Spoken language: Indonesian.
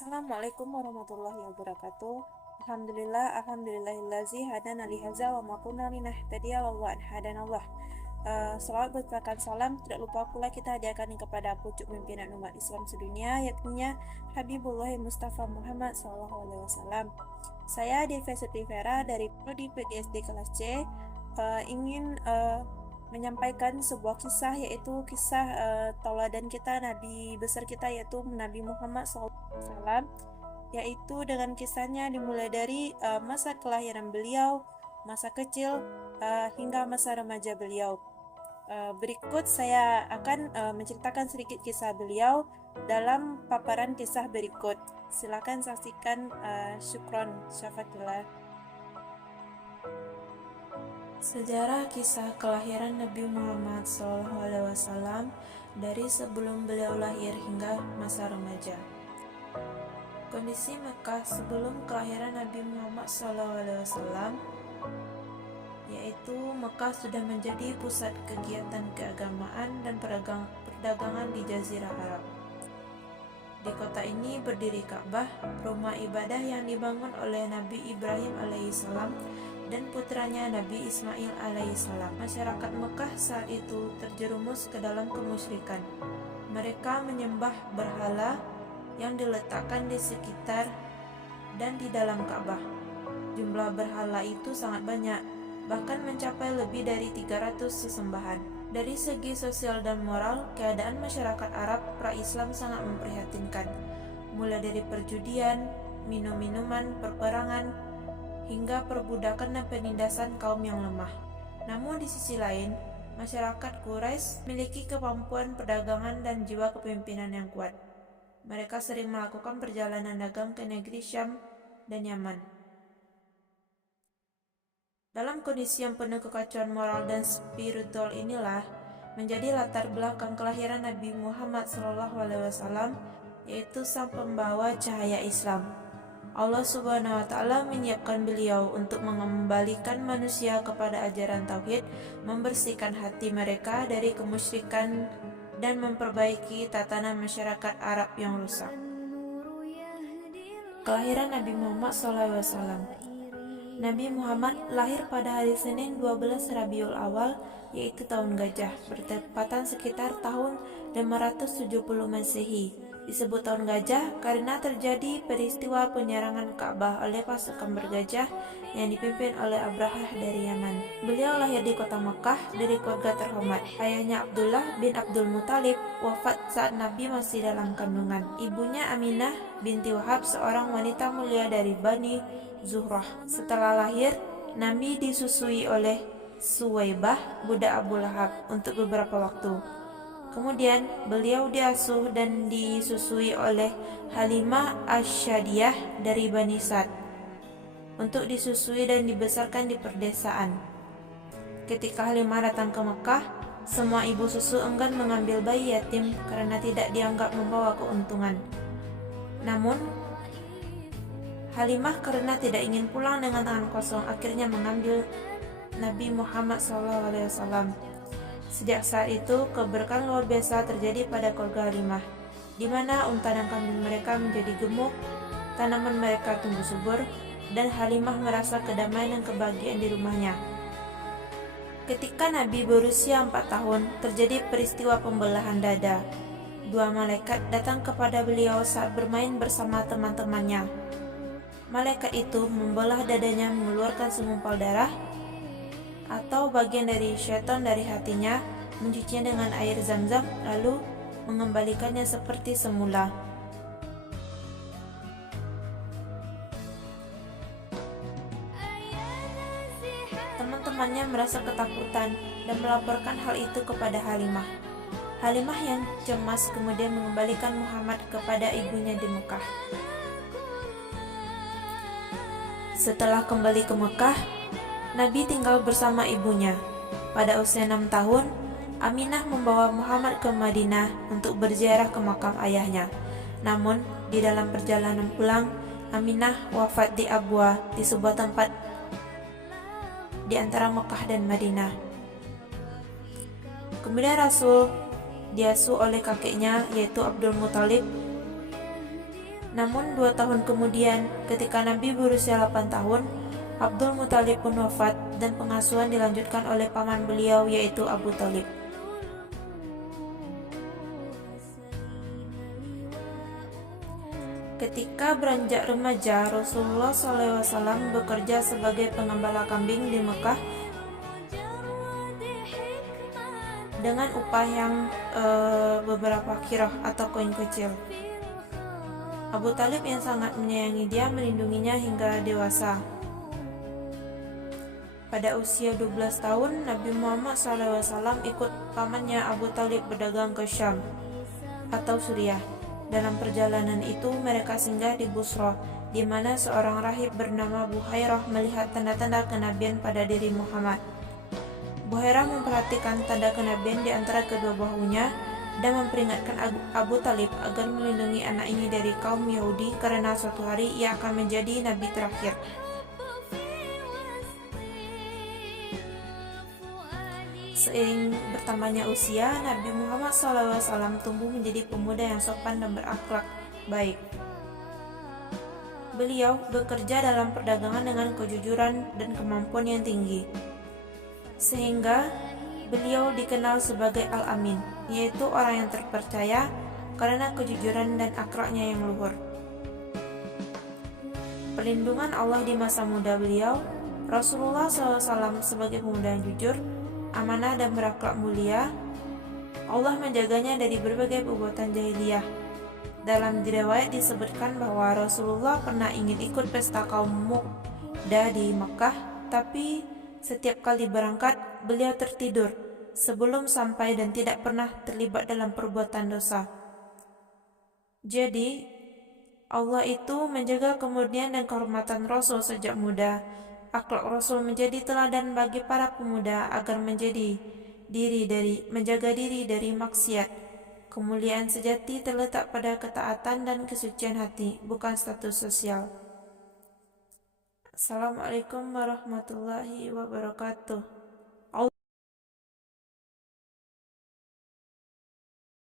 Assalamualaikum warahmatullahi wabarakatuh. Alhamdulillahillazi hadana li hadza wa ma kunna linahtadiya laula an hadanallah. Salawat berkah salam tidak lupa pula kita hadiahkan kepada pucuk pimpinan umat Islam sedunia, yakni Habibullah Mustafa Muhammad SAW. Saya Devi Sutivera dari Prodi PGSD kelas C ingin menyampaikan sebuah kisah, yaitu kisah tauladan kita, nabi besar kita, yaitu Nabi Muhammad SAW, yaitu dengan kisahnya dimulai dari masa kelahiran beliau, masa kecil, hingga masa remaja beliau. Berikut saya akan menceritakan sedikit kisah beliau dalam paparan kisah berikut. Silakan saksikan. Syukron, syafatillah. Sejarah kisah kelahiran Nabi Muhammad SAW dari sebelum beliau lahir hingga masa remaja. Kondisi Mekah sebelum kelahiran Nabi Muhammad SAW, yaitu Mekah sudah menjadi pusat kegiatan keagamaan dan perdagangan di Jazirah Arab. Di kota ini berdiri Ka'bah, rumah ibadah yang dibangun oleh Nabi Ibrahim alaihissalam dan putranya Nabi Ismail alaihissalam. Masyarakat Mekah saat itu terjerumus ke dalam kemusyrikan. Mereka menyembah berhala yang diletakkan di sekitar dan di dalam Ka'bah. Jumlah berhala itu sangat banyak, bahkan mencapai lebih dari 300 sesembahan. Dari segi sosial dan moral, keadaan masyarakat Arab pra-Islam sangat memprihatinkan, mulai dari perjudian, minum-minuman, perperangan, hingga perbudakan dan penindasan kaum yang lemah. Namun di sisi lain, masyarakat Quraisy memiliki kemampuan perdagangan dan jiwa kepemimpinan yang kuat. Mereka sering melakukan perjalanan dagang ke negeri Syam dan Yaman. Dalam kondisi yang penuh kekacauan moral dan spiritual inilah menjadi latar belakang kelahiran Nabi Muhammad SAW, yaitu sang pembawa cahaya Islam. Allah Subhanahu wa Ta'ala menyiapkan beliau untuk mengembalikan manusia kepada ajaran tauhid, membersihkan hati mereka dari kemusyrikan dan memperbaiki tatanan masyarakat Arab yang rusak. Kelahiran Nabi Muhammad SAW. Nabi Muhammad lahir pada hari Senin 12 Rabiul Awal, yaitu tahun gajah, bertepatan sekitar tahun 570 Masehi. Disebut tahun gajah karena terjadi peristiwa penyerangan Ka'bah oleh pasukan bergajah yang dipimpin oleh Abrahah dari Yaman. Beliau lahir di kota Makkah dari keluarga terhormat. Ayahnya Abdullah bin Abdul Muthalib wafat saat Nabi masih dalam kandungan. Ibunya Aminah binti Wahab, seorang wanita mulia dari Bani Zuhrah. Setelah lahir, Nabi disusui oleh Suwaibah, budak Abu Lahab, untuk beberapa waktu. Kemudian beliau diasuh dan disusui oleh Halimah Asy-Syadiyah dari Bani Sa'd untuk disusui dan dibesarkan di perdesaan. Ketika Halimah datang ke Mekah, semua ibu susu enggan mengambil bayi yatim karena tidak dianggap membawa keuntungan. Namun Halimah karena tidak ingin pulang dengan tangan kosong, akhirnya mengambil Nabi Muhammad SAW. Sejak saat itu, keberkahan luar biasa terjadi pada keluarga Halimah, di mana unta dan kambing mereka menjadi gemuk, tanaman mereka tumbuh subur, dan Halimah merasa kedamaian dan kebahagiaan di rumahnya. Ketika Nabi berusia 4 tahun, terjadi peristiwa pembelahan dada. Dua malaikat datang kepada beliau saat bermain bersama teman-temannya. Malaikat itu membelah dadanya, mengeluarkan segumpal darah atau bagian dari syaitan dari hatinya, mencucinya dengan air zam-zam, lalu mengembalikannya seperti semula. Teman-temannya merasa ketakutan dan melaporkan hal itu kepada Halimah. Halimah yang cemas kemudian mengembalikan Muhammad kepada ibunya di Mekah. Setelah kembali ke Mekah, Nabi tinggal bersama ibunya. Pada usia 6 tahun, Aminah membawa Muhammad ke Madinah untuk berziarah ke makam ayahnya. Namun, di dalam perjalanan pulang, Aminah wafat di Abwa, di sebuah tempat di antara Mekah dan Madinah. Kemudian Rasul diasuh oleh kakeknya, yaitu Abdul Muthalib, Namun 2 tahun kemudian, ketika Nabi berusia 8 tahun, Abdul Muthalib pun wafat dan pengasuhan dilanjutkan oleh paman beliau yaitu Abu Thalib. Ketika beranjak remaja, Rasulullah SAW bekerja sebagai pengembala kambing di Mekah dengan upah yang beberapa kirah atau koin kecil. Abu Thalib yang sangat menyayangi dia melindunginya hingga dewasa. Pada usia 12 tahun, Nabi Muhammad SAW ikut pamannya Abu Thalib berdagang ke Syam atau Suriah. Dalam perjalanan itu mereka singgah di Busra, di mana seorang rahib bernama Buhairah melihat tanda-tanda kenabian pada diri Muhammad. Buhairah memperhatikan tanda kenabian di antara kedua bahunya dan memperingatkan Abu Thalib agar melindungi anak ini dari kaum Yahudi karena suatu hari ia akan menjadi nabi terakhir. Seiring bertambahnya usia, Nabi Muhammad SAW tumbuh menjadi pemuda yang sopan dan berakhlak baik. Beliau bekerja dalam perdagangan dengan kejujuran dan kemampuan yang tinggi, sehingga beliau dikenal sebagai Al-Amin, yaitu orang yang terpercaya karena kejujuran dan akhlaknya yang luhur. Perlindungan Allah di masa muda beliau, Rasulullah SAW sebagai pemuda yang jujur, amanah dan berakhlak mulia. Allah menjaganya dari berbagai perbuatan jahiliyah. Dalam riwayat disebutkan bahwa Rasulullah pernah ingin ikut pesta kaum muda di Makkah, tapi setiap kali berangkat beliau tertidur sebelum sampai dan tidak pernah terlibat dalam perbuatan dosa. Jadi Allah itu menjaga kemurnian dan kehormatan Rasul sejak muda. Akhlak Rasul menjadi teladan bagi para pemuda agar menjaga diri dari maksiat. Kemuliaan sejati terletak pada ketaatan dan kesucian hati, bukan status sosial. Assalamualaikum warahmatullahi wabarakatuh.